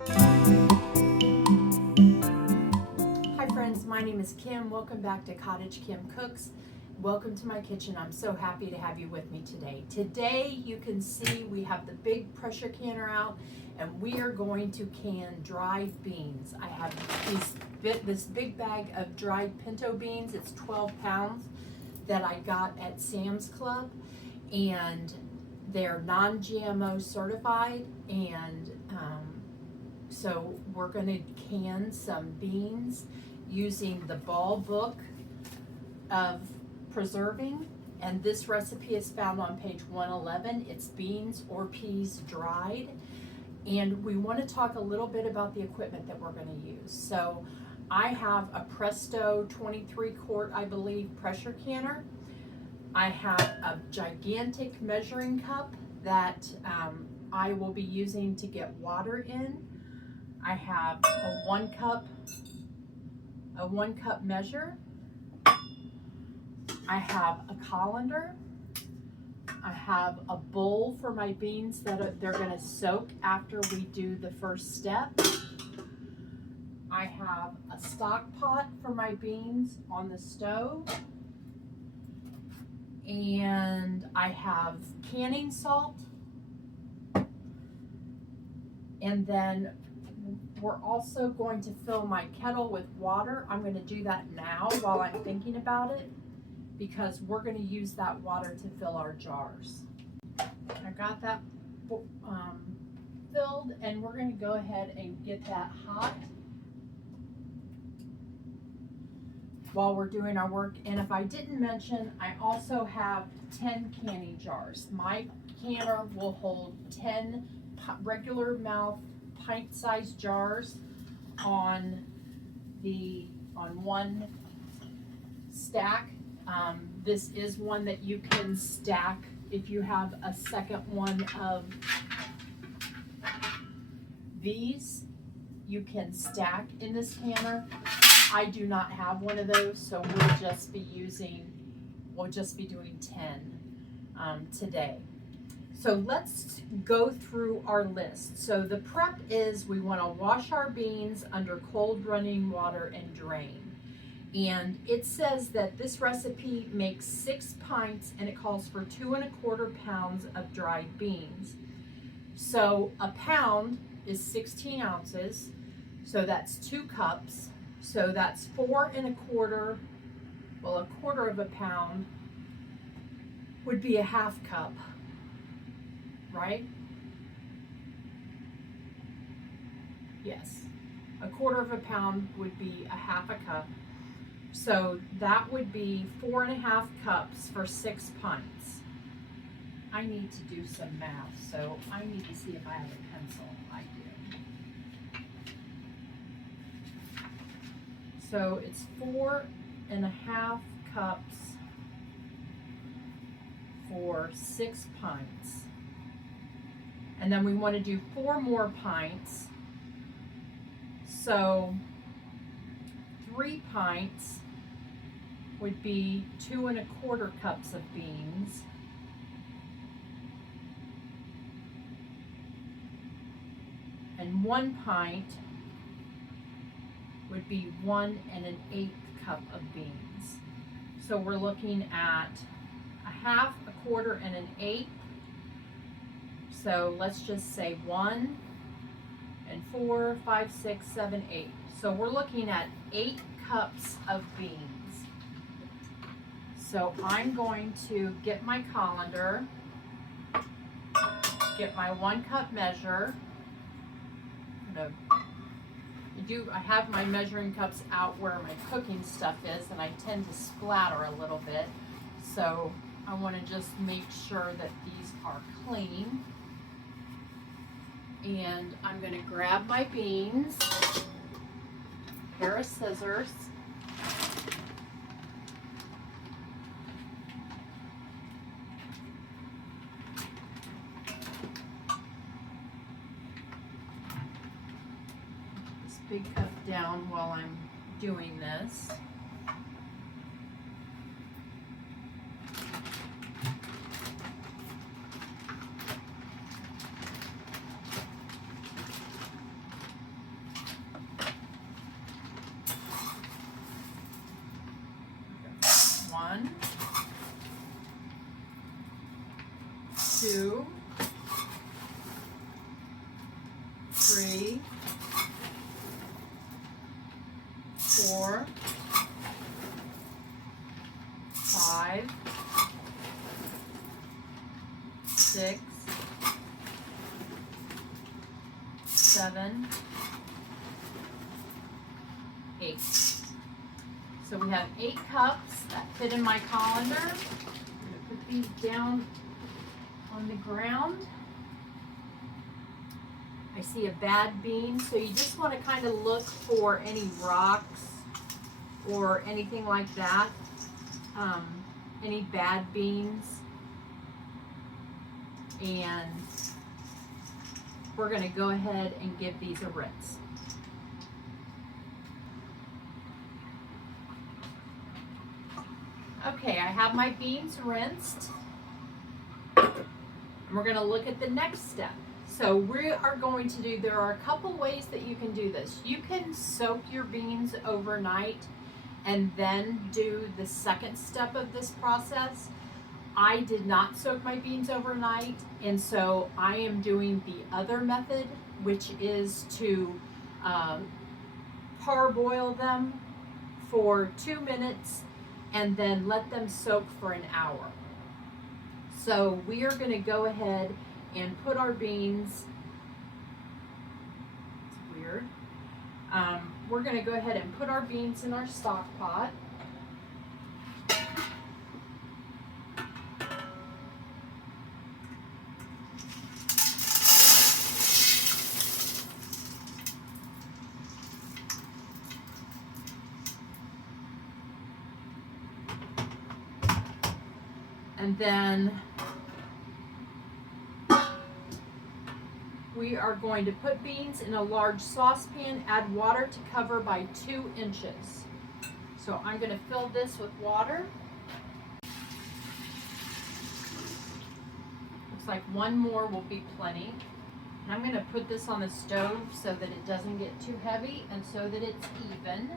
Hi friends, my name is Kim. Welcome back to Cottage Kim Cooks. Welcome to my kitchen. I'm so happy to have you with me today. Today you can see we have the big pressure canner out and we are going to can dried beans. I have this big bag of dried pinto beans. It's 12 pounds that I got at Sam's Club, and they're non-GMO certified, and so we're going to can some beans using the Ball book of preserving, and this recipe is found on page 111. It's beans or peas dried, and we want to talk a little bit about the equipment that we're going to use. So I have a Presto 23 quart, I believe, pressure canner. I have a gigantic measuring cup that I will be using to get water in. I have a one cup measure. I have a colander. I have a bowl for my beans that they're going to soak after we do the first step. I have a stock pot for my beans on the stove. And I have canning salt. And then we're also going to fill my kettle with water. I'm going to do that now while I'm thinking about it, because we're going to use that water to fill our jars. I got that filled, and we're going to go ahead and get that hot while we're doing our work. And if I didn't mention, I also have 10 canning jars. My canner will hold 10 regular mouth pint-sized jars on one stack. This is one that you can stack if you have a second one of these. You can stack in this canner. I do not have one of those, so we'll just be doing 10 today. So let's go through our list. So the prep is we want to wash our beans under cold running water and drain. And it says that this recipe makes 6 pints and it calls for 2 1/4 pounds of dried beans. So a pound is 16 ounces. So that's 2 cups. So that's 4 1/4, well, a quarter of a pound would be a half cup, right? Yes, a quarter of a pound would be a half a cup. So that would be 4 1/2 cups for 6 pints. I need to do some math, so I need to see if I have a pencil. I do. So it's 4 1/2 cups for 6 pints. And then we want to do 4 more pints. So 3 pints would be 2 1/4 cups of beans. And 1 pint would be 1 1/8 cup of beans. So we're looking at a half, a quarter, and an eighth. So let's just say 1 and 4, 5, 6, 7, 8. So we're looking at 8 cups of beans. So I'm going to get my colander, get my 1 cup measure. I have my measuring cups out where my cooking stuff is, and I tend to splatter a little bit. So I want to just make sure that these are clean. And I'm going to grab my beans, pair of scissors, this big cup down while I'm doing this. 1, 2, 3, 4, 5, 6, 7, 8. So we have 8 cups that fit in my colander. I'm going to put these down on the ground. I see a bad bean, so you just want to kind of look for any rocks or anything like that, any bad beans, and we're going to go ahead and give these a rinse. Okay, I have my beans rinsed, and we're going to look at the next step. So we are going to do, there are a couple ways that you can do this. You can soak your beans overnight and then do the second step of this process. I did not soak my beans overnight, and so I am doing the other method, which is to parboil them for 2 minutes and then let them soak for an hour. So we are going to go ahead and put our beans, it's weird, we're going to go ahead and put our beans in our stock pot. And then we are going to put beans in a large saucepan, add water to cover by 2 inches. So I'm going to fill this with water. Looks like 1 more will be plenty. And I'm going to put this on the stove so that it doesn't get too heavy and so that it's even.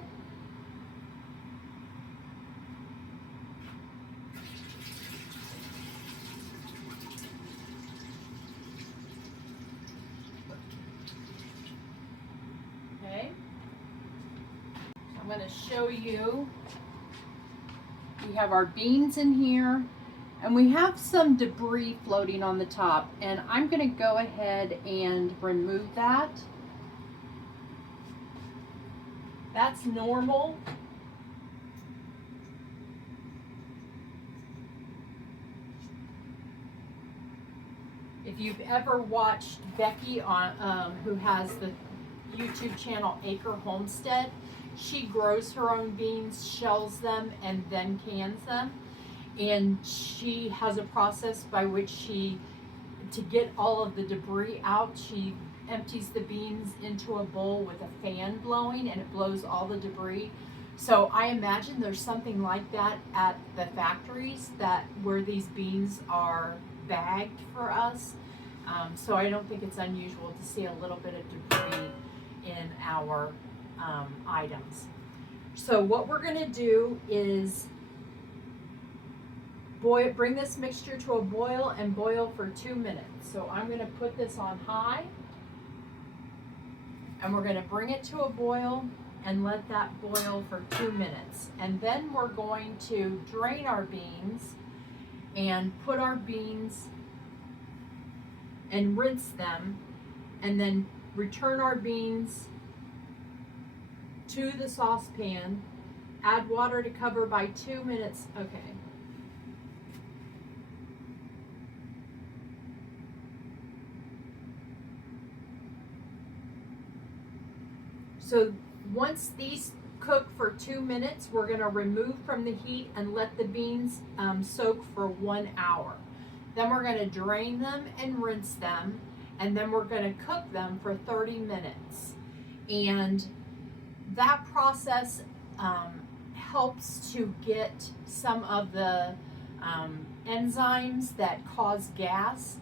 I'm going to show you, we have our beans in here and we have some debris floating on the top, and I'm going to go ahead and remove that. That's normal. If you've ever watched Becky on who has the YouTube channel Acre Homestead, she grows her own beans, shells them, and then cans them. And she has a process by which to get all of the debris out, she empties the beans into a bowl with a fan blowing, and it blows all the debris. So I imagine there's something like that at the factories where these beans are bagged for us. So I don't think it's unusual to see a little bit of debris in our items. So what we're going to do is bring this mixture to a boil and boil for 2 minutes. So I'm going to put this on high, and we're going to bring it to a boil and let that boil for 2 minutes. And then we're going to drain our beans and put our beans and rinse them, and then return our beans to the saucepan, add water to cover by 2 minutes. Okay. So once these cook for 2 minutes, we're going to remove from the heat and let the beans soak for 1 hour. Then we're going to drain them and rinse them, and then we're going to cook them for 30 minutes. And that process helps to get some of the enzymes that cause gas,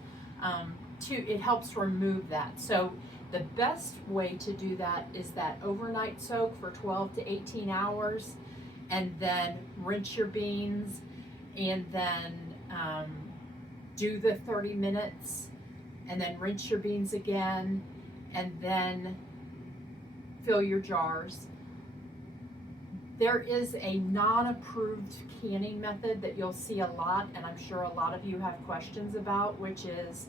it helps remove that. So the best way to do that is that overnight soak for 12 to 18 hours. and then rinse your beans, and then do the 30 minutes, and then rinse your beans again, and then fill your jars. There is a non-approved canning method that you'll see a lot, and I'm sure a lot of you have questions about, which is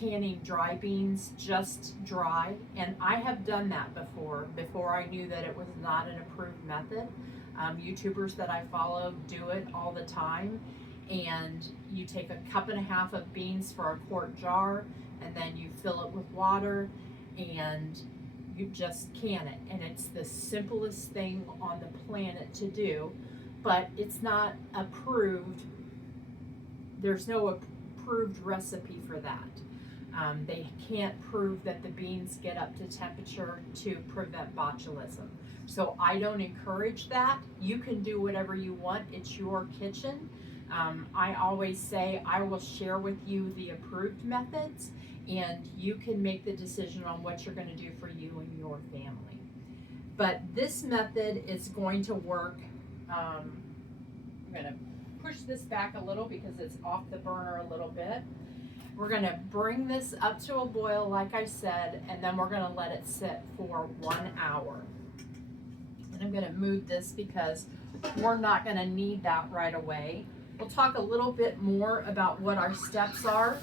canning dry beans, just dry. And I have done that before I knew that it was not an approved method. YouTubers that I follow do it all the time, and you take a cup and a half of beans for a quart jar, and then you fill it with water, and you just can it. And it's the simplest thing on the planet to do, but it's not approved. There's no approved recipe for that. They can't prove that the beans get up to temperature to prevent botulism. So I don't encourage that. You can do whatever you want. It's your kitchen. I always say I will share with you the approved methods, and you can make the decision on what you're going to do for you and your family. But this method is going to work. I'm going to push this back a little because it's off the burner a little bit. We're going to bring this up to a boil, like I said, and then we're going to let it sit for 1 hour. And I'm going to move this because we're not going to need that right away. We'll talk a little bit more about what our steps are.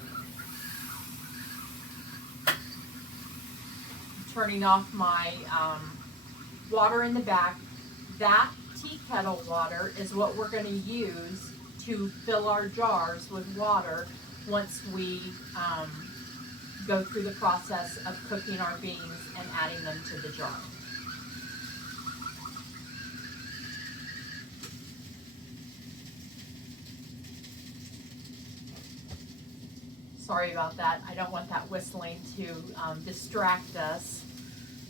Turning off my water in the back. That tea kettle water is what we're going to use to fill our jars with water once we go through the process of cooking our beans and adding them to the jar. Sorry about that. I don't want that whistling to distract us.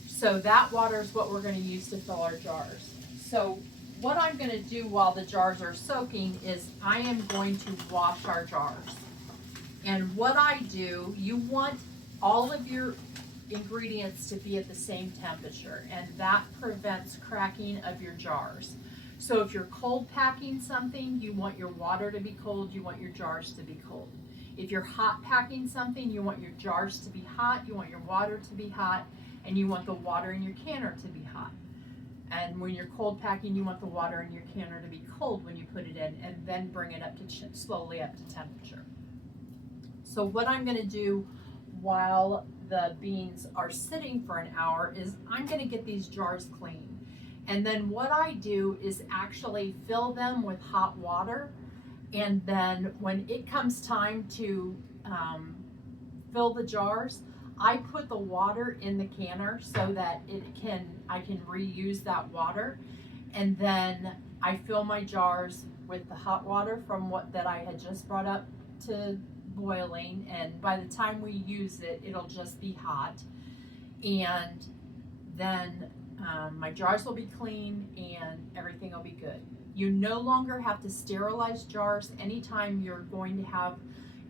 So that water is what we're going to use to fill our jars. So what I'm going to do while the jars are soaking is I am going to wash our jars. And what I do, you want all of your ingredients to be at the same temperature, and that prevents cracking of your jars. So if you're cold packing something, you want your water to be cold, you want your jars to be cold. If you're hot packing something, you want your jars to be hot, you want your water to be hot, and you want the water in your canner to be hot. And when you're cold packing, you want the water in your canner to be cold when you put it in, and then bring it up to slowly up to temperature. So what I'm going to do while the beans are sitting for an hour is I'm going to get these jars clean. And then what I do is actually fill them with hot water. And then when it comes time to fill the jars, I put the water in the canner so that I can reuse that water. And then I fill my jars with the hot water from that I had just brought up to boiling, and by the time we use it, it'll just be hot. And then my jars will be clean and everything will be good. You no longer have to sterilize jars anytime you're going to have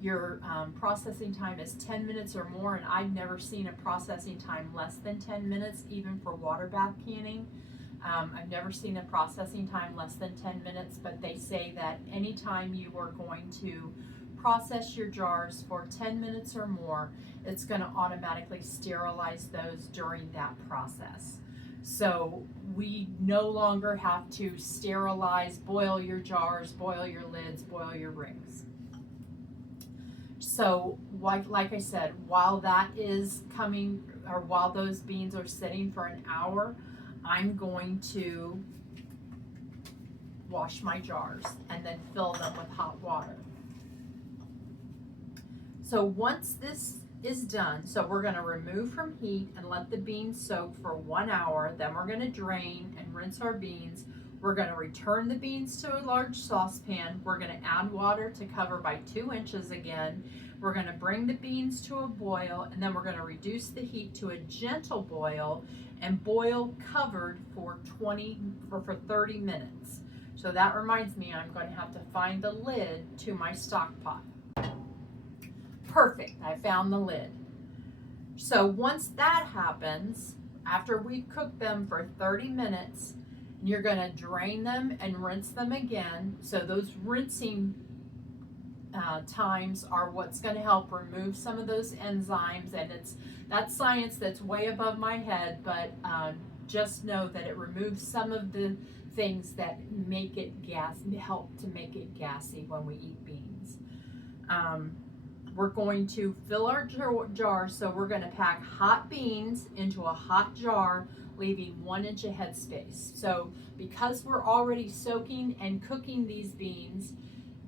your processing time is 10 minutes or more, and I've never seen a processing time less than 10 minutes, even for water bath canning. I've never seen a processing time less than 10 minutes, but they say that anytime you are going to process your jars for 10 minutes or more, it's going to automatically sterilize those during that process. So we no longer have to sterilize, boil your jars, boil your lids, boil your rings. So like I said, while that is coming, or while those beans are sitting for an hour, I'm going to wash my jars and then fill them with hot water. So once this is done, so we're going to remove from heat and let the beans soak for 1 hour. Then we're going to drain and rinse our beans. We're going to return the beans to a large saucepan. We're going to add water to cover by 2 inches again. We're going to bring the beans to a boil, and then we're going to reduce the heat to a gentle boil and boil covered for 30 minutes. So that reminds me, I'm going to have to find the lid to my stock pot. Perfect, I found the lid. So once that happens, after we cook them for 30 minutes, You're going to drain them and rinse them again. So those rinsing times are what's going to help remove some of those enzymes, and that's science that's way above my head, but just know that it removes some of the things that make it help to make it gassy when we eat beans. We're going to fill our jar, so we're going to pack hot beans into a hot jar, leaving 1 inch of headspace. So because we're already soaking and cooking these beans,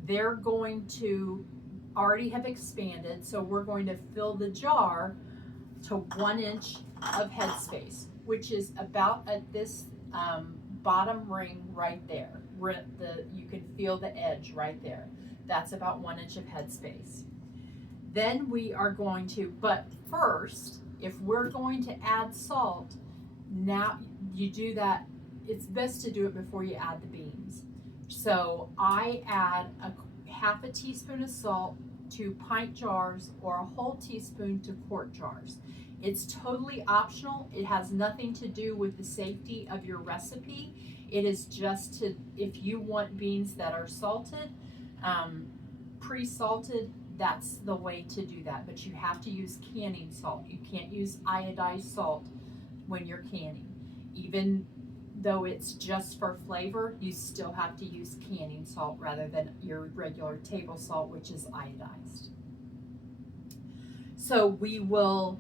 they're going to already have expanded, so we're going to fill the jar to 1 inch of headspace, which is about at this bottom ring right there. You can feel the edge right there. That's about 1 inch of headspace. Then we are going to, but first, if we're going to add salt, now you do that, it's best to do it before you add the beans. So I add a half a teaspoon of salt to pint jars or a whole teaspoon to quart jars. It's totally optional. It has nothing to do with the safety of your recipe. It is just to, if you want beans that are salted, pre-salted, that's the way to do that. But you have to use canning salt. You can't use iodized salt when you're canning. Even though it's just for flavor, you still have to use canning salt rather than your regular table salt, which is iodized. So we will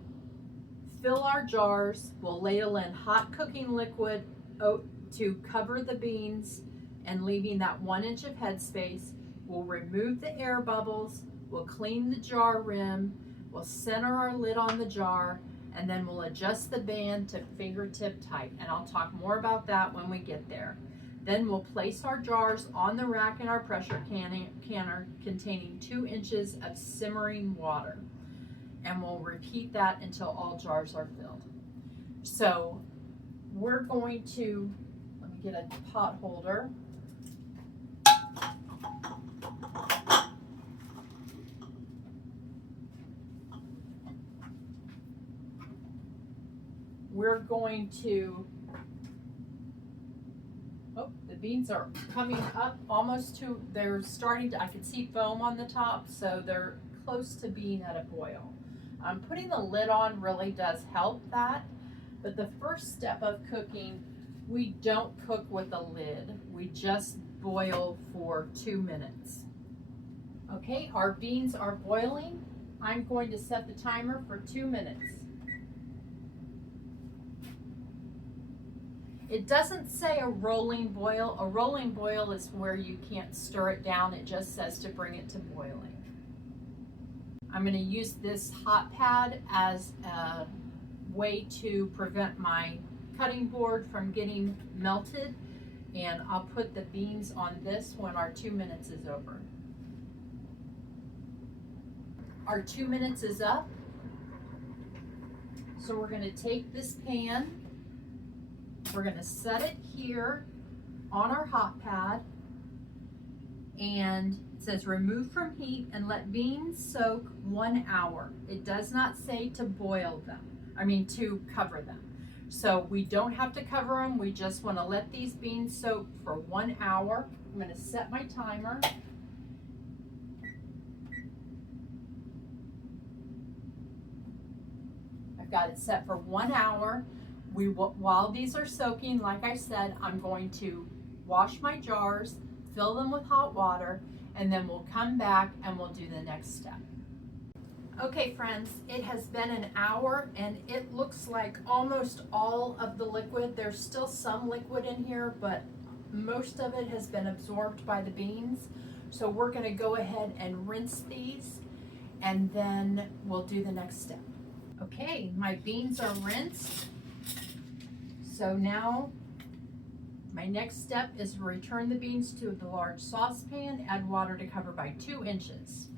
fill our jars, we'll ladle in hot cooking liquid to cover the beans and leaving that 1 inch of headspace. We'll remove the air bubbles, we'll clean the jar rim, we'll center our lid on the jar, and then we'll adjust the band to fingertip tight. And I'll talk more about that when we get there. Then we'll place our jars on the rack in our pressure canner containing 2 inches of simmering water. And we'll repeat that until all jars are filled. So we're going to, let me get a pot holder. We're going to, the beans are coming up almost to, they're starting to, I can see foam on the top, so they're close to being at a boil. Putting the lid on really does help that, but the first step of cooking, we don't cook with a lid. We just boil for 2 minutes. Okay, our beans are boiling. I'm going to set the timer for 2 minutes. It doesn't say a rolling boil. A rolling boil is where you can't stir it down. It just says to bring it to boiling. I'm going to use this hot pad as a way to prevent my cutting board from getting melted, and I'll put the beans on this when our 2 minutes is over. Our 2 minutes is up, so we're going to take this pan, we're going to set it here on our hot pad, and it says remove from heat and let beans soak 1 hour. It does not say to boil them, to cover them. So we don't have to cover them, we just want to let these beans soak for 1 hour. I'm going to set my timer. I've got it set for 1 hour. While these are soaking, like I said, I'm going to wash my jars, fill them with hot water, and then we'll come back and we'll do the next step. Okay friends, it has been an hour and it looks like almost all of the liquid, there's still some liquid in here, but most of it has been absorbed by the beans. So we're going to go ahead and rinse these and then we'll do the next step. Okay, my beans are rinsed. So now my next step is to return the beans to the large saucepan, add water to cover by 2 inches.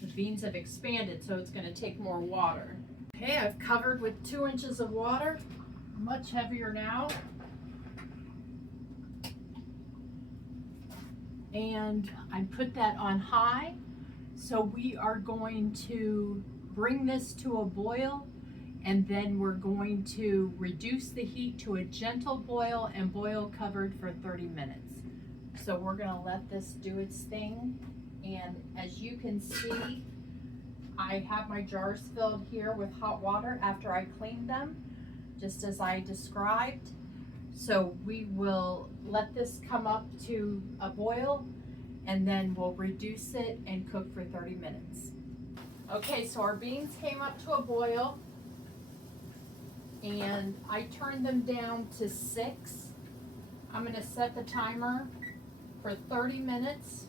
The beans have expanded, so it's going to take more water. Okay, I've covered with 2 inches of water, much heavier now. And I put that on high. So we are going to bring this to a boil and then we're going to reduce the heat to a gentle boil and boil covered for 30 minutes. So we're gonna let this do its thing, and as you can see, I have my jars filled here with hot water after I cleaned them, just as I described. So we will let this come up to a boil, and then we'll reduce it and cook for 30 minutes. Okay, so our beans came up to a boil, and I turned them down to 6. I'm gonna set the timer for 30 minutes,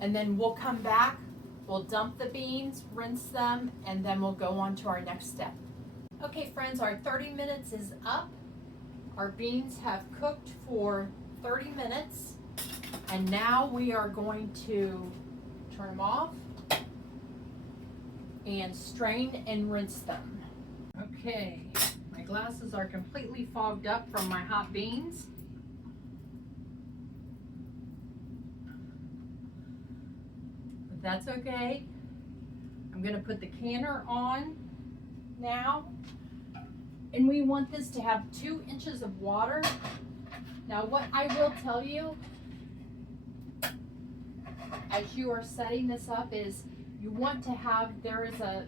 and then we'll come back, we'll dump the beans, rinse them, and then we'll go on to our next step. Okay friends, our 30 minutes is up. Our beans have cooked for 30 minutes, and now we are going to turn them off and strain and rinse them. Okay, my glasses are completely fogged up from my hot beans. But that's okay. I'm gonna put the canner on now, and we want this to have 2 inches of water. Now what I will tell you as you are setting this up is you want to have, there is a,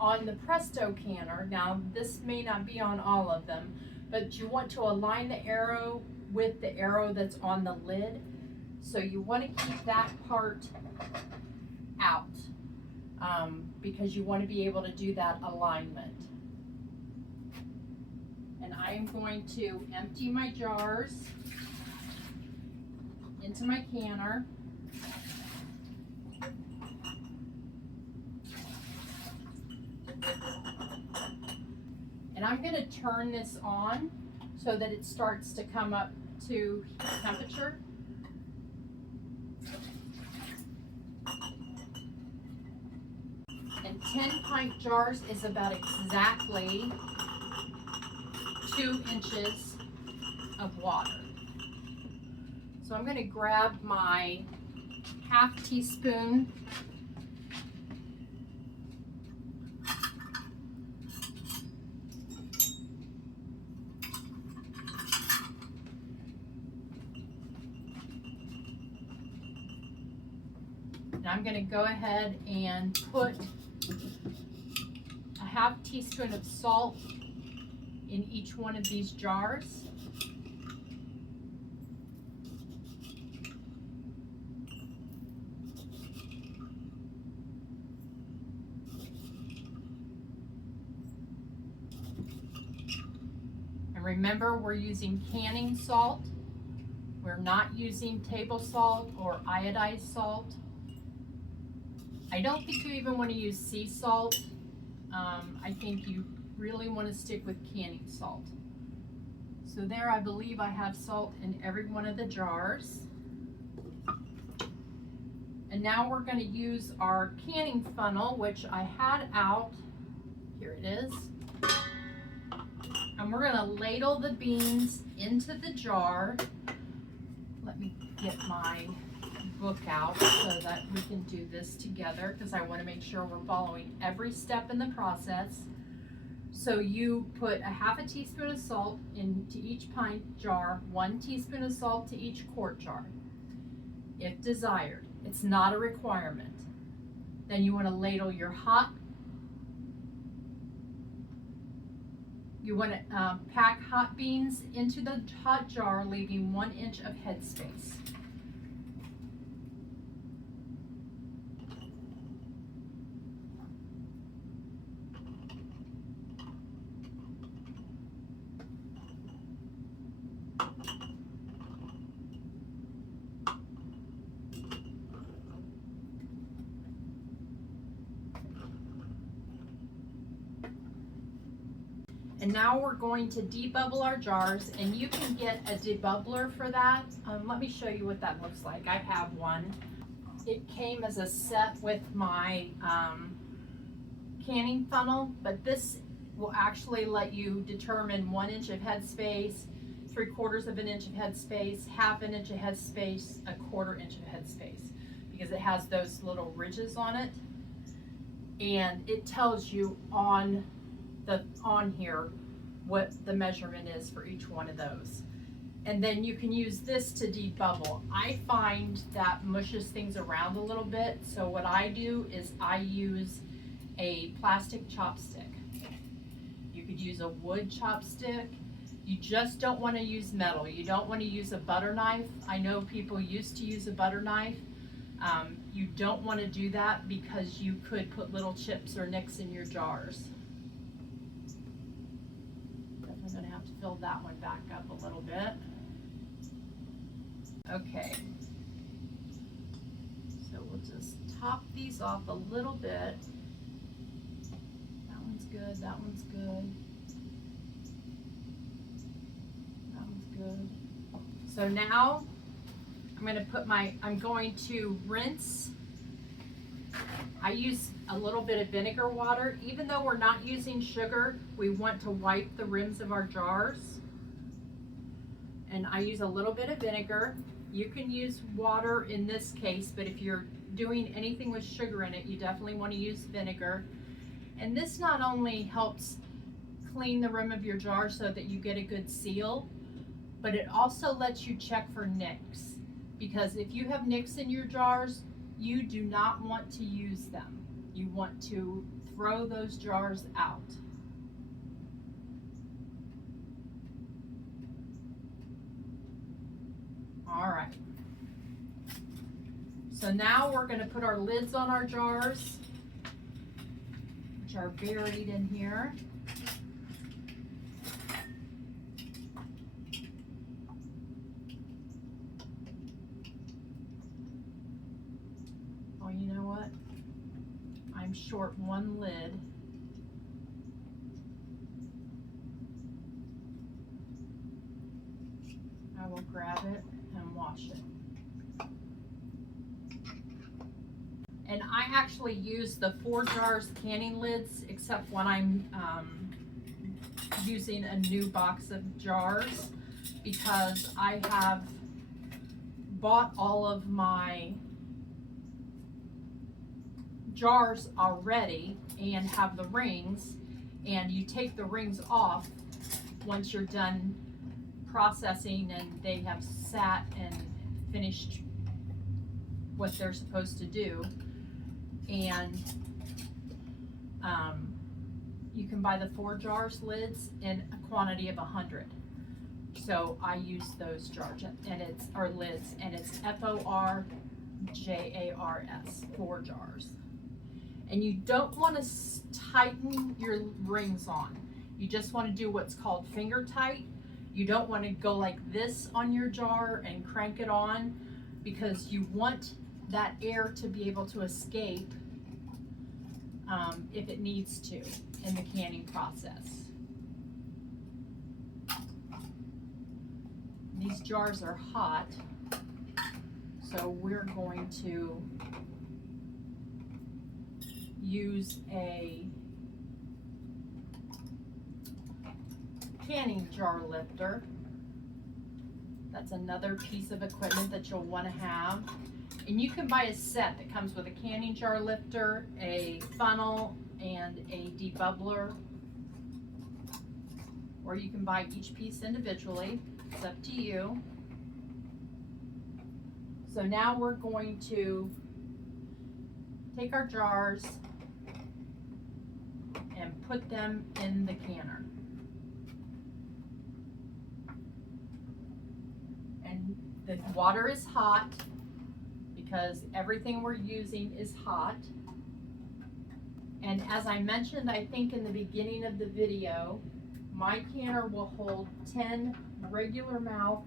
on the Presto canner, now this may not be on all of them, but you want to align the arrow with the arrow that's on the lid. So you want to keep that part out because you want to be able to do that alignment. And I am going to empty my jars into my canner. And I'm going to turn this on so that it starts to come up to temperature. And 10-pint jars is about exactly 2 inches of water. So I'm going to grab my half teaspoon and I'm going to go ahead and put a half teaspoon of salt in each one of these jars. And remember, we're using canning salt. We're not using table salt or iodized salt. I don't think you even want to use sea salt. I think you really want to stick with canning salt. So there, I believe I have salt in every one of the jars. And now we're going to use our canning funnel, which I had out. Here it is. And we're going to ladle the beans into the jar. Let me get my book out so that we can do this together, because I want to make sure we're following every step in the process. So you put a half a teaspoon of salt into each pint jar, 1 teaspoon of salt to each quart jar, if desired. It's not a requirement. Then you want to ladle your you want to pack hot beans into the hot jar, leaving 1 inch of headspace. And now we're going to debubble our jars, and you can get a debubbler for that. Let me show you what that looks like. I have one. It came as a set with my canning funnel, but this will actually let you determine 1 inch of headspace, 3/4 of an inch of headspace, half an inch of headspace, 1/4 inch of headspace, because it has those little ridges on it. and it tells you on here what the measurement is for each one of those. And then you can use this to debubble. I find that mushes things around a little bit, so what I do is I use a plastic chopstick. You could use a wood chopstick. You just don't want to use metal. You don't want to use a butter knife. I know people used to use a butter knife. You don't want to do that because you could put little chips or nicks in your jars. Definitely going to have to fill that one back up a little bit. Okay. So we'll just top these off a little bit. That one's good, that one's good. That one's good. So now I'm going to rinse. I use a little bit of vinegar water. Even though we're not using sugar, we want to wipe the rims of our jars. And I use a little bit of vinegar. You can use water in this case, but if you're doing anything with sugar in it, you definitely want to use vinegar. And this not only helps clean the rim of your jar so that you get a good seal, but it also lets you check for nicks. Because if you have nicks in your jars, you do not want to use them. You want to throw those jars out. All right. So now we're going to put our lids on our jars, which are buried in here. Oh, you know what? I'm short one lid. I will grab it and wash it. And I actually use the 4 jars canning lids, except when I'm using a new box of jars, because I have bought all of my jars already and have the rings, and you take the rings off once you're done processing and they have sat and finished what they're supposed to do. And you can buy the 4 jars lids in a quantity of 100. So I use those jars, and it's our lids, and it's FORJARS, 4 jars. And you don't want to tighten your rings on. You just want to do what's called finger tight. You don't want to go like this on your jar and crank it on, because you want that air to be able to escape if it needs to in the canning process. These jars are hot, so we're going to use a canning jar lifter. That's another piece of equipment that you'll want to have. And you can buy a set that comes with a canning jar lifter, a funnel, and a debubbler. Or you can buy each piece individually. It's up to you. So now we're going to take our jars and put them in the canner. And the water is hot because everything we're using is hot. And as I mentioned, I think in the beginning of the video, my canner will hold 10 regular mouth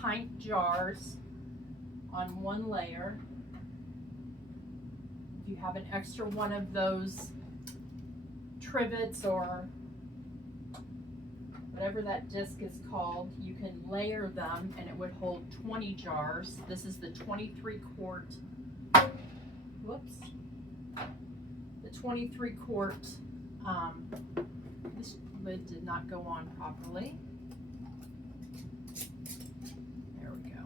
pint jars on one layer. If you have an extra one of those trivets or whatever that disc is called, you can layer them and it would hold 20 jars. This is the 23 quart, whoops, the 23 quart, this lid did not go on properly. There we go.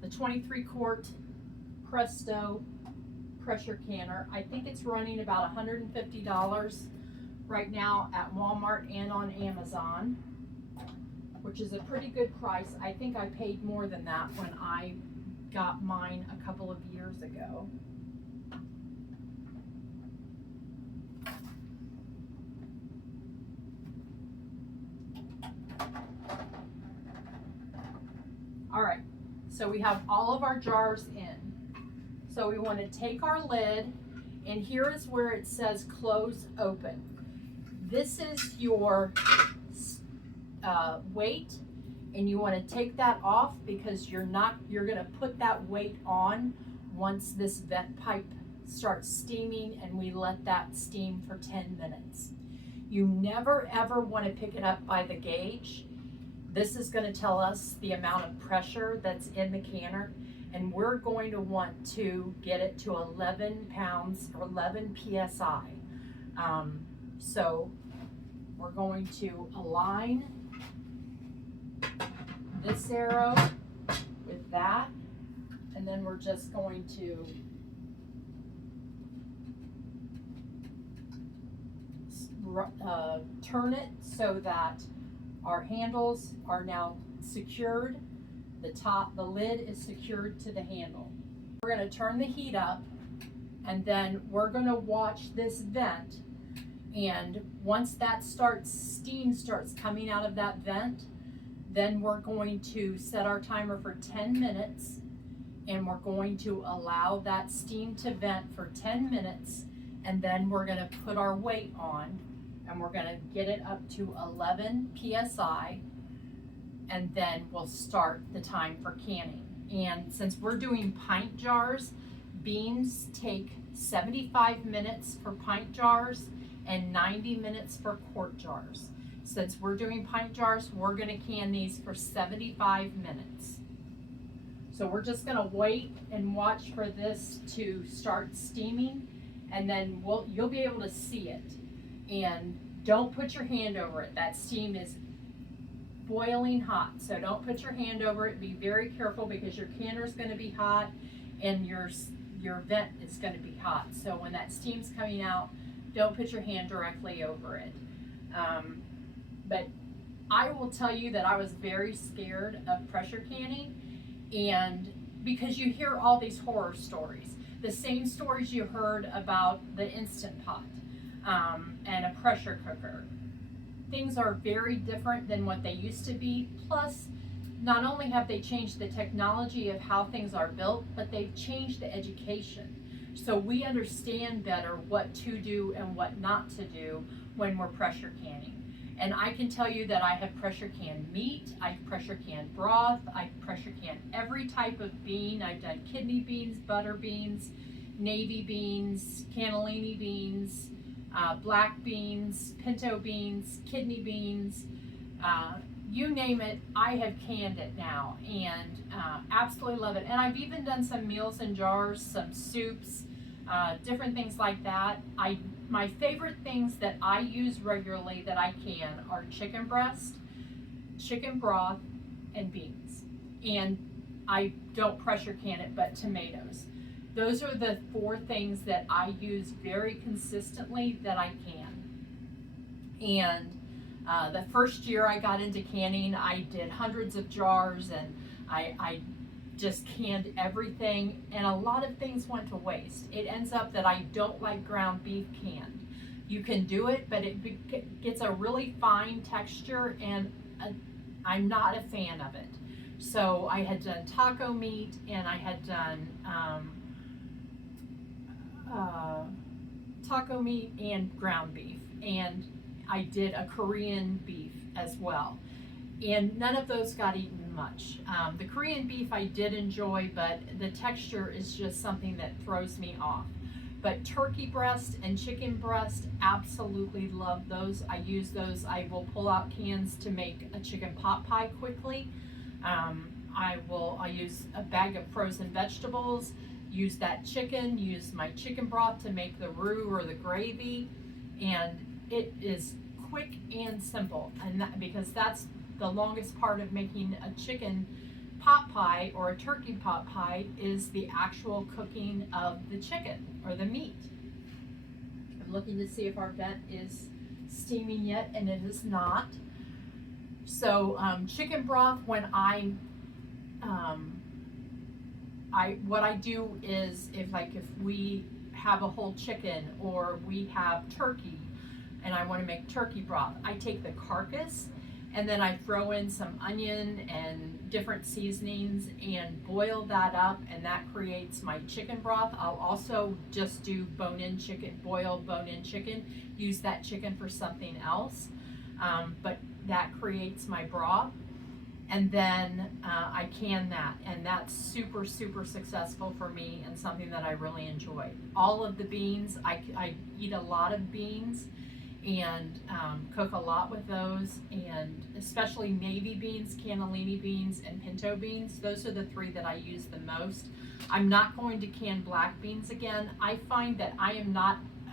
The 23 quart Presto pressure canner. I think it's running about $150 right now at Walmart and on Amazon, which is a pretty good price. I think I paid more than that when I got mine a couple of years ago. All right, so we have all of our jars in. So we want to take our lid, and here is where it says close open. This is your weight, and you want to take that off because you're going to put that weight on once this vent pipe starts steaming, and we let that steam for 10 minutes. You never ever want to pick it up by the gauge. This is going to tell us the amount of pressure that's in the canner, and we're going to want to get it to 11 pounds or 11 psi. So we're going to align this arrow with that, and then we're just going to turn it so that our handles are now secured. The lid is secured to the handle. We're going to turn the heat up, and then we're going to watch this vent, and once that steam starts coming out of that vent, then we're going to set our timer for 10 minutes, and we're going to allow that steam to vent for 10 minutes, and then we're going to put our weight on, and we're going to get it up to 11 psi, and then we'll start the time for canning. And since we're doing pint jars, beans take 75 minutes for pint jars and 90 minutes for quart jars. Since we're doing pint jars, we're going to can these for 75 minutes. So we're just going to wait and watch for this to start steaming, and then you'll be able to see it. And don't put your hand over it. That steam is boiling hot, so don't put your hand over it. Be very careful because your canner is going to be hot and your vent is going to be hot. So when that steam's coming out, don't put your hand directly over it. But I will tell you that I was very scared of pressure canning, and because you hear all these horror stories, the same stories you heard about the Instant Pot and a pressure cooker. Things are very different than what they used to be. Plus, not only have they changed the technology of how things are built, but they've changed the education. So we understand better what to do and what not to do when we're pressure canning. And I can tell you that I have pressure canned meat, I've pressure canned broth, I've pressure canned every type of bean. I've done kidney beans, butter beans, navy beans, cannellini beans, black beans, pinto beans, kidney beans, you name it, I have canned it now, and absolutely love it. And I've even done some meals in jars, some soups, different things like that. My favorite things that I use regularly that I can are chicken breast, chicken broth, and beans. And I don't pressure can it, but tomatoes. Those are the 4 things that I use very consistently that I can. And the first year I got into canning, I did hundreds of jars, and I just canned everything, and a lot of things went to waste. It ends up that I don't like ground beef canned. You can do it, but it gets a really fine texture, and I'm not a fan of it. So I had done taco meat, and I had done taco meat and ground beef, and I did a Korean beef as well, and none of those got eaten much. The Korean beef I did enjoy, but the texture is just something that throws me off. But turkey breast and chicken breast, absolutely love those. I use those. I will pull out cans to make a chicken pot pie quickly. I use a bag of frozen vegetables, use that chicken, use my chicken broth to make the roux or the gravy, and it is quick and simple, and because that's the longest part of making a chicken pot pie or a turkey pot pie is the actual cooking of the chicken or the meat. I'm looking to see if our vent is steaming yet, and it is not. So chicken broth, when what I do is if we have a whole chicken or we have turkey and I want to make turkey broth, I take the carcass and then I throw in some onion and different seasonings and boil that up, and that creates my chicken broth. I'll also just do bone-in chicken, boil bone-in chicken, use that chicken for something else, but that creates my broth. And then I can that, and that's super, super successful for me and something that I really enjoy. All of the beans, I eat a lot of beans and cook a lot with those, and especially navy beans, cannellini beans, and pinto beans. Those are the three that I use the most. I'm not going to can black beans again. I find that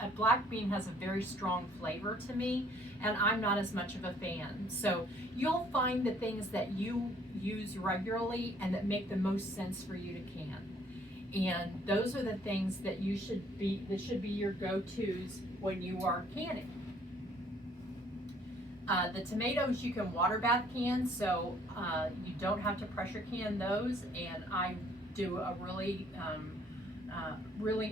a black bean has a very strong flavor to me, and I'm not as much of a fan. So you'll find the things that you use regularly and that make the most sense for you to can. And those are the things that should be your go-tos when you are canning. The tomatoes you can water bath can, so you don't have to pressure can those, and I do a really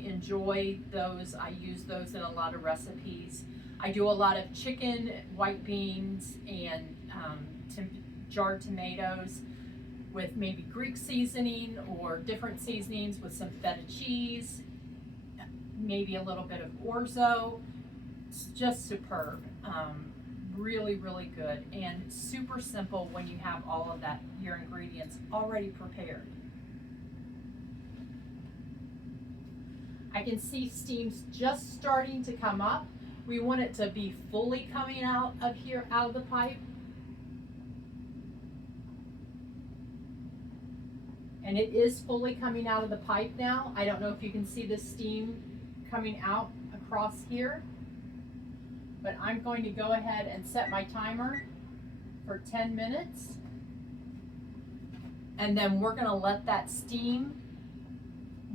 enjoy those. I use those in a lot of recipes. I do a lot of chicken, white beans, and jarred tomatoes with maybe Greek seasoning or different seasonings with some feta cheese, maybe a little bit of orzo. It's just superb. Really, really good, and super simple when you have all of that, your ingredients already prepared. I can see steam's just starting to come up. We want it to be fully coming out of the pipe. And it is fully coming out of the pipe now. I don't know if you can see the steam coming out across here, but I'm going to go ahead and set my timer for 10 minutes. And then we're gonna let that steam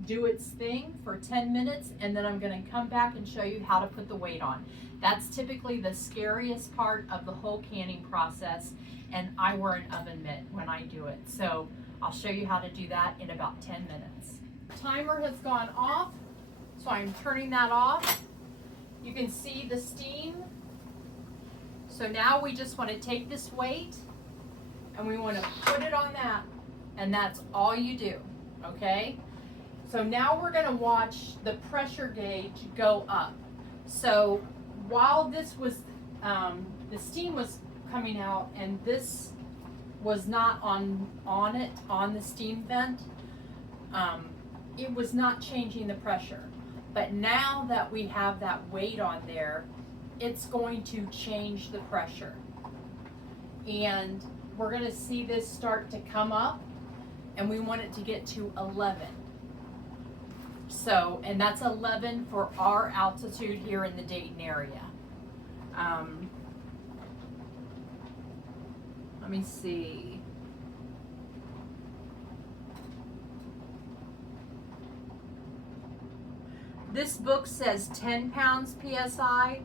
do its thing for 10 minutes, and then I'm going to come back and show you how to put the weight on. That's typically the scariest part of the whole canning process, and I wear an oven mitt when I do it. So I'll show you how to do that in about 10 minutes. Timer has gone off, so I'm turning that off. You can see the steam. So now we just want to take this weight and we want to put it on that, and that's all you do, okay? So now we're going to watch the pressure gauge go up. So while this was, the steam was coming out and this was not on the steam vent, it was not changing the pressure. But now that we have that weight on there, it's going to change the pressure. And we're going to see this start to come up, and we want it to get to 11. So, and that's 11 for our altitude here in the Dayton area. Let me see. This book says 10 pounds PSI.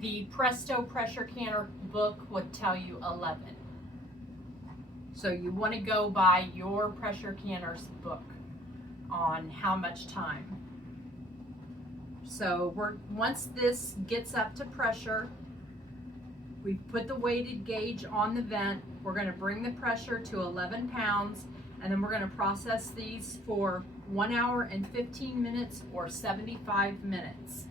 The Presto pressure canner book would tell you 11. So you want to go by your pressure canner's book on how much time. So once this gets up to pressure, we've put the weighted gauge on the vent. We're going to bring the pressure to 11 pounds, and then we're going to process these for 1 hour and 15 minutes or 75 minutes.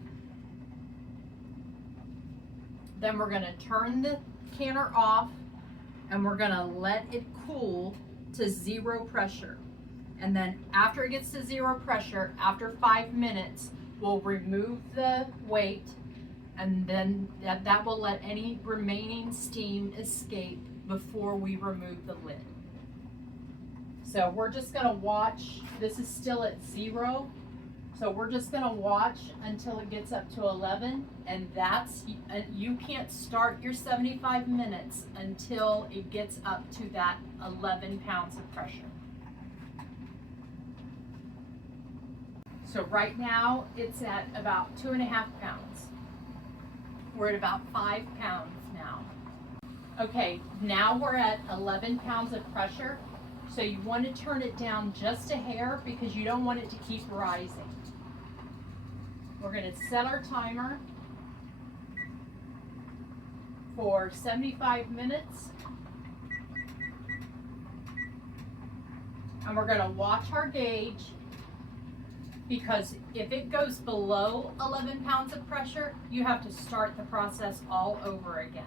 Then we're going to turn the canner off, and we're going to let it cool to 0 pressure. And then after it gets to 0 pressure, after 5 minutes, we'll remove the weight, and then that will let any remaining steam escape before we remove the lid. So we're just going to watch. This is still at 0, So we're just gonna watch until it gets up to 11, and you can't start your 75 minutes until it gets up to that 11 pounds of pressure. So right now it's at about 2.5 pounds. We're at about 5 pounds now. Okay, now we're at 11 pounds of pressure. So you want to turn it down just a hair because you don't want it to keep rising. We're going to set our timer for 75 minutes. And we're going to watch our gauge, because if it goes below 11 pounds of pressure, you have to start the process all over again.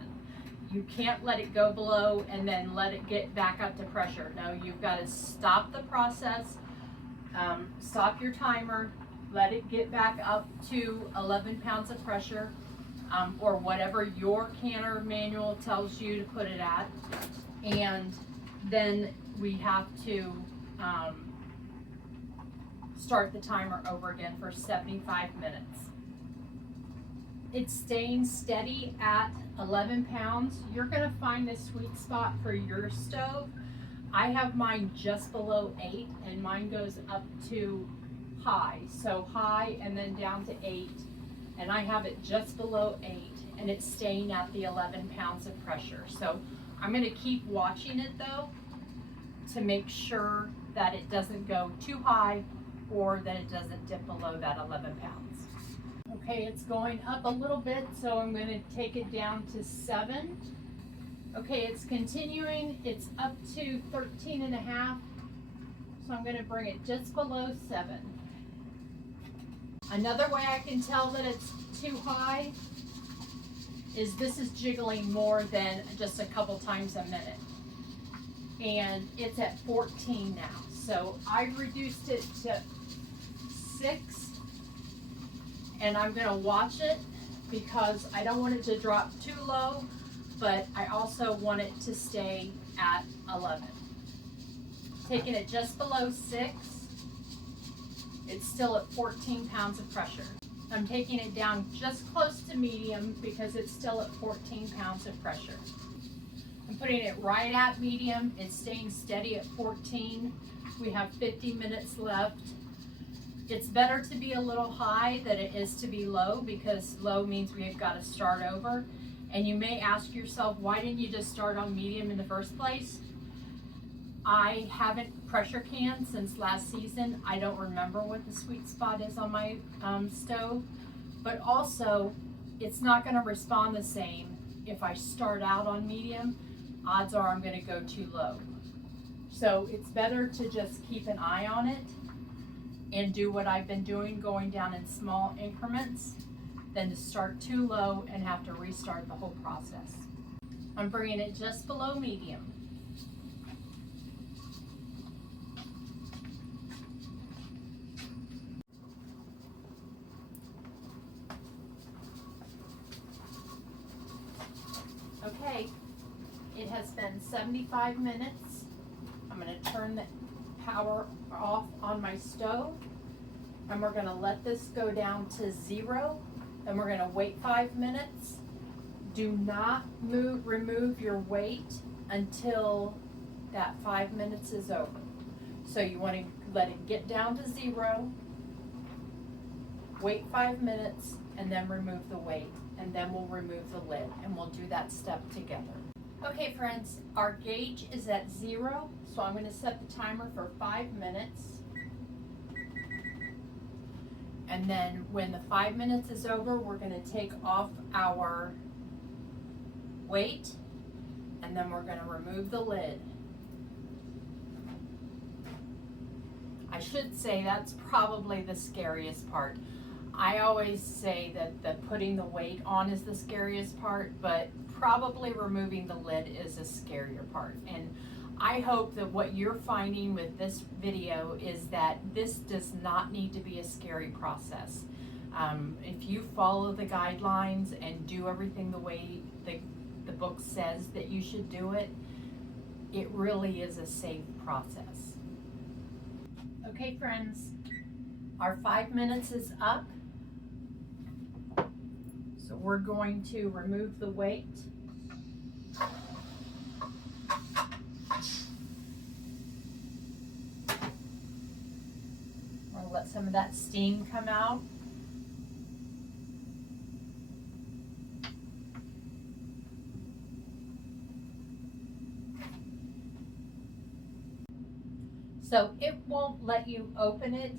You can't let it go below and then let it get back up to pressure. No, you've got to stop the process, stop your timer, let it get back up to 11 pounds of pressure, or whatever your canner manual tells you to put it at. And then we have to start the timer over again for 75 minutes. It's staying steady at 11 pounds. You're gonna find the sweet spot for your stove. I have mine just below 8, and mine goes up to high. So high and then down to 8. And I have it just below 8, and it's staying at the 11 pounds of pressure. So I'm gonna keep watching it though, to make sure that it doesn't go too high or that it doesn't dip below that 11 pounds. Okay, it's going up a little bit, so I'm going to take it down to 7. Okay, it's continuing. It's up to 13.5, so I'm going to bring it just below 7. Another way I can tell that it's too high is this is jiggling more than just a couple times a minute. And it's at 14 now. So I reduced it to 6, and I'm gonna watch it because I don't want it to drop too low, but I also want it to stay at 11. Taking it just below 6, it's still at 14 pounds of pressure. I'm taking it down just close to medium because it's still at 14 pounds of pressure. I'm putting it right at medium. It's staying steady at 14. We have 50 minutes left. It's better to be a little high than it is to be low, because low means we've got to start over. And you may ask yourself, why didn't you just start on medium in the first place? I haven't pressure canned since last season. I don't remember what the sweet spot is on my stove, but also it's not going to respond the same if I start out on medium. Odds are I'm going to go too low. So it's better to just keep an eye on it and do what I've been doing, going down in small increments, than to start too low and have to restart the whole process. I'm bringing it just below medium. Okay, it has been 75 minutes. I'm going to turn the power off on my stove, and we're going to let this go down to 0, and we're going to wait 5 minutes. Do not remove your weight until that 5 minutes is over. So you want to let it get down to 0, wait 5 minutes, and then remove the weight, and then we'll remove the lid, and we'll do that step together. Okay friends, our gauge is at 0, so I'm going to set the timer for 5 minutes. And then when the 5 minutes is over, we're going to take off our weight, and then we're going to remove the lid. I should say that's probably the scariest part. I always say that the putting the weight on is the scariest part, but probably removing the lid is a scarier part. And I hope that what you're finding with this video is that this does not need to be a scary process. If you follow the guidelines and do everything the way the book says that you should do it, it really is a safe process. Okay friends, Our 5 minutes is up. So we're going to remove the weight. We'll let some of that steam come out. So it won't let you open it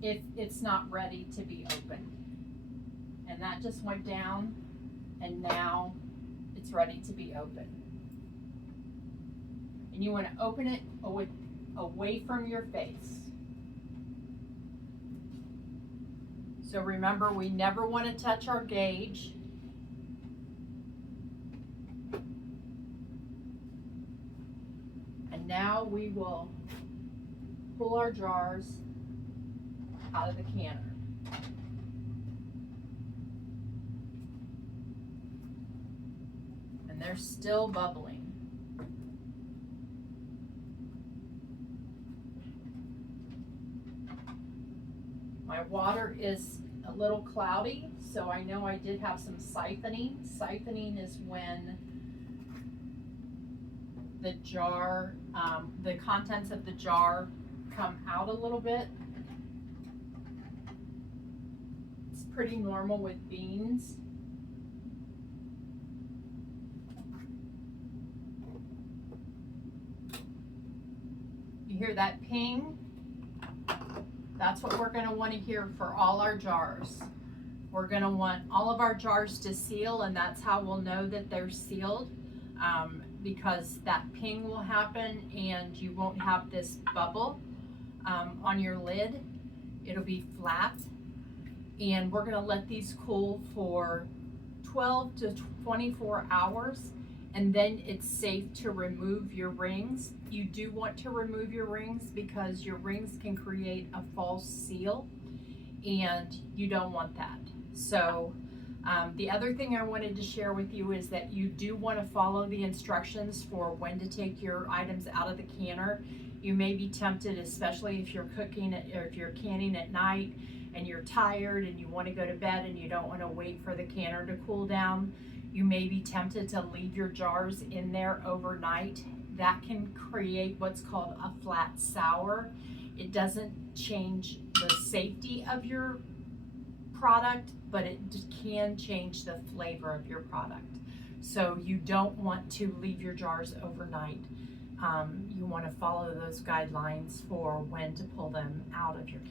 if it's not ready to be opened. And that just went down, and now it's ready to be opened. And you want to open it away from your face. So remember, we never want to touch our gauge. And now we will pull our jars out of the canner. And they're still bubbling. My water is a little cloudy, so I know I did have some siphoning. Siphoning is when the jar, the contents of the jar come out a little bit. It's pretty normal with beans. You hear that ping? That's what we're going to want to hear for all our jars. We're going to want all of our jars to seal, and that's how we'll know that they're sealed, because that ping will happen and you won't have this bubble on your lid. It'll be flat, and we're going to let these cool for 12 to 24 hours, and then it's safe to remove your rings. You do want to remove your rings because your rings can create a false seal, and you don't want that. So the other thing I wanted to share with you is that you do want to follow the instructions for when to take your items out of the canner. You may be tempted, especially if you're cooking or if you're canning at night and you're tired and you want to go to bed and you don't want to wait for the canner to cool down. You may be tempted to leave your jars in there overnight. That can create what's called a flat sour. It doesn't change the safety of your product, but it can change the flavor of your product. So you don't want to leave your jars overnight. You want to follow those guidelines for when to pull them out of your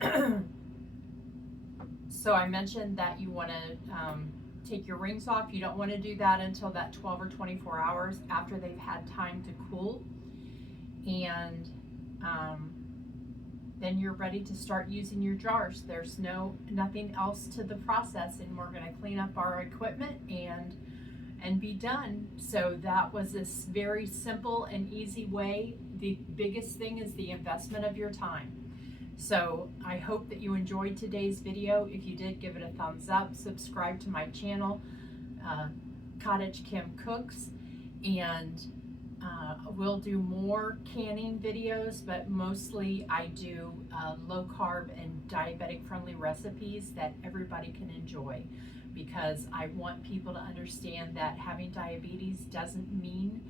can. So I mentioned that you want to take your rings off. You don't want to do that until that 12 or 24 hours after they've had time to cool. And then you're ready to start using your jars. There's nothing else to the process, and we're going to clean up our equipment and be done. So that was this very simple and easy way. The biggest thing is the investment of your time. So I hope that you enjoyed today's video. If you did, give it a thumbs up, subscribe to my channel, CottageKimCooks, and we'll do more canning videos, but mostly I do low carb and diabetic friendly recipes that everybody can enjoy, because I want people to understand that having diabetes doesn't mean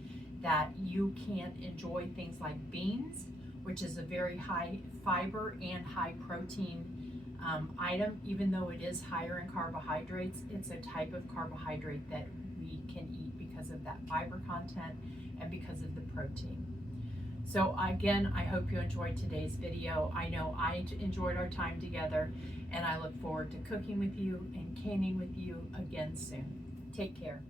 that you can't enjoy things like beans, which is a very high fiber and high protein item. Even though it is higher in carbohydrates, it's a type of carbohydrate that we can eat because of that fiber content and because of the protein. So again, I hope you enjoyed today's video. I know I enjoyed our time together, and I look forward to cooking with you and canning with you again soon. Take care.